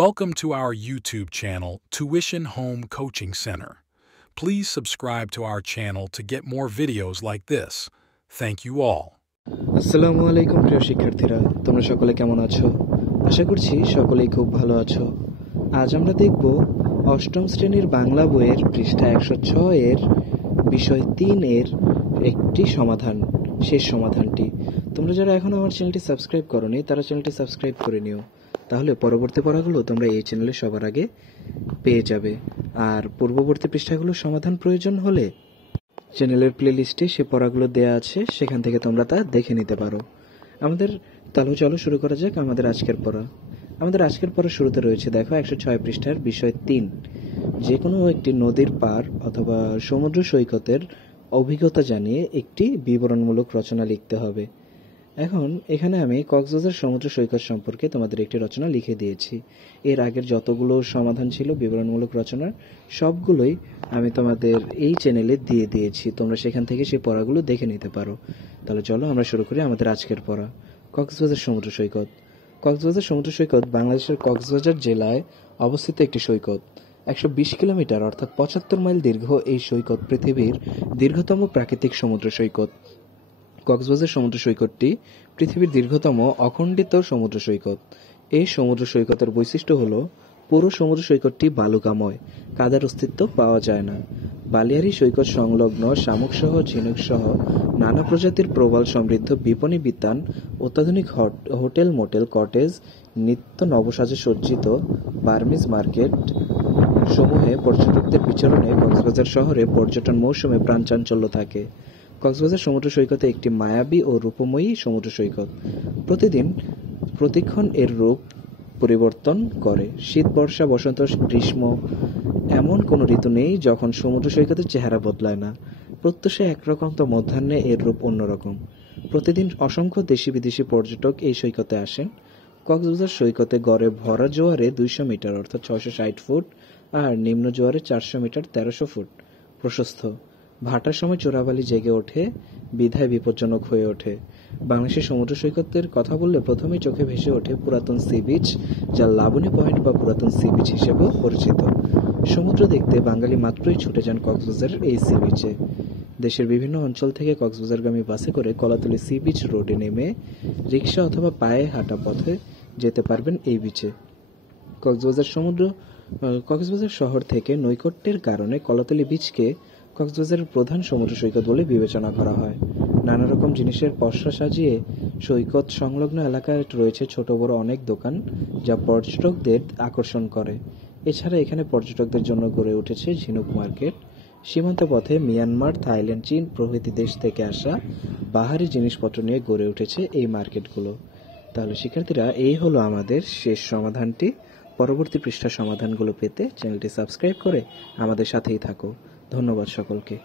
Welcome to our YouTube channel, Tuition Home Coaching Center. Please subscribe to our channel to get more videos like this. Thank you all. আসসালামু আলাইকুম প্রিয় শিক্ষার্থীরা, তোমরা সকলে কেমন আছো? আশা করছি সকলেই খুব ভালো আছো। আজ আমরা দেখব অষ্টম শ্রেণীর বাংলা বইয়ের পৃষ্ঠা 106 এর বিষয় 3 এর একটি সমাধান, শেষ সমাধানটি। তোমরা যারা এখনো আমার চ্যানেলটি সাবস্ক্রাইব করোনি তারা চ্যানেলটি সাবস্ক্রাইব করে নিও, তাহলে পরবর্তী পড়াগুলো তোমরা এই চ্যানেলে সবার আগে পেয়ে যাবে। আর পূর্ববর্তী পৃষ্ঠাগুলোর সমাধান প্রয়োজন হলে চ্যানেলের প্লেলিস্টে সে পড়াগুলো দেয়া আছে, সেখান থেকে তোমরা তা দেখে নিতে পারো। তাহলে চলো শুরু করা যাক আমাদের আজকের পড়া। আমাদের আজকের পড়া শুরুতে রয়েছে দেখো 106 পৃষ্ঠার বিষয় 3। যে কোনো একটি নদীর পার অথবা সমুদ্র সৈকতের অভিজ্ঞতা জানিয়ে একটি বিবরণমূলক রচনা লিখতে হবে। এখন এখানে আমি কক্সবাজার সমুদ্র সৈকত সম্পর্কে তোমাদের একটি রচনা লিখে দিয়েছি। এর আগের যতগুলো সমাধান ছিল বিবরণমূলক রচনার, সবগুলোই আমি তোমাদের এই চ্যানেলে দিয়ে দিয়েছি, তোমরা সেখান থেকে সেই পড়াগুলো দেখে নিতে পারো। তাহলে চলো আমরা শুরু করি আমাদের আজকের পড়া। কক্সবাজার সমুদ্র সৈকত। কক্সবাজার সমুদ্র সৈকত বাংলাদেশের কক্সবাজার জেলায় অবস্থিত একটি সৈকত। 120 কিলোমিটার অর্থাৎ 75 মাইল দীর্ঘ এই সৈকত পৃথিবীর দীর্ঘতম প্রাকৃতিক সমুদ্র সৈকত। কক্সবাজার সমুদ্র সৈকতটি পৃথিবীর দীর্ঘতম অখণ্ডিত সমুদ্র সৈকত। এই সমুদ্র সৈকতের বৈশিষ্ট্য হল পুরো সমুদ্র সৈকতটি বালুকাময়, কাদার অস্তিত্ব পাওয়া যায় না। বালিয়াড়ি সৈকত সংলগ্ন শামুক সহ ঝিনুক সহ নানা প্রজাতির প্রবাল সমৃদ্ধ বিপণী বিতান, অত্যাধুনিক হোটেল মোটেল কটেজ, নিত্য নবসাজে সজ্জিত বার্মিজ মার্কেট সমূহে পর্যটকদের বিচরণে কক্সবাজার শহরে পর্যটন মৌসুমে প্রাণচাঞ্চল্য থাকে। কক্সবাজার সমুদ্র সৈকতে একটি মায়াবী ও রূপময়ী সমুদ্র সৈকত। প্রতিক্ষণ এর রূপ পরিবর্তন করে। শীত, বর্ষা, বসন্ত, গ্রীষ্ম এমন কোনো ঋতু নেই যখন সমুদ্র সৈকতের চেহারা বদলায় না। প্রত্যুষে একরকম তো মধ্যাহ্নে এর রূপ অন্যরকম। প্রতিদিন অসংখ্য দেশি বিদেশি পর্যটক এই সৈকতে আসেন। কক্সবাজার সৈকতে গড়ে ভরা জোয়ারে 200 মিটার অর্থাৎ 660 ফুট আর নিম্ন জোয়ারে 400 মিটার 1300 ফুট প্রশস্ত। ভাটার সময় চোরাবালি জেগে ওঠে, বিধায় বিপজ্জনক হয়ে ওঠে। বাংলাদেশের সমুদ্র সৈকতের কথা বললে প্রথমেই চোখে ভেসে ওঠে পুরাতন সি বিচ, যা লাবণী পয়েন্ট বা পুরাতন সি বিচ হিসেবেও পরিচিত। সমুদ্র দেখতে বাঙালি মাত্রই ছুটে যান কক্সবাজারের এই সি বিচে। দেশের বিভিন্ন অঞ্চল থেকে কক্সবাজারগামী বাসে করে কলাতলী সি বিচ রোডে নেমে রিক্সা অথবা পায়ে হাঁটা পথে যেতে পারবেন এই বিচে। কক্সবাজার শহর থেকে নৈকট্যের কারণে কলাতলী বিচকে কক্সবাজারের প্রধান সমুদ্র সৈকত বলে বিবেচনা করা হয়। নানা রকম জিনিসের পসরা সাজিয়ে সৈকত সংলগ্ন এলাকায় রয়েছে ছোট বড় অনেক দোকান, যা পর্যটকদের আকর্ষণ করে। এছাড়া এখানে পর্যটকদের জন্য গড়ে উঠেছে ঝিনুক মার্কেট। সীমান্ত পথে মিয়ানমার, থাইল্যান্ড, চীন প্রভৃতি দেশ থেকে আসা বাহারি জিনিসপত্র নিয়ে গড়ে উঠেছে এই মার্কেটগুলো। তাহলে শিক্ষার্থীরা, এই হলো আমাদের শেষ সমাধানটি। পরবর্তী পৃষ্ঠার সমাধানগুলো পেতে চ্যানেলটি সাবস্ক্রাইব করে আমাদের সাথেই থাকো। ধন্যবাদ সকলকে।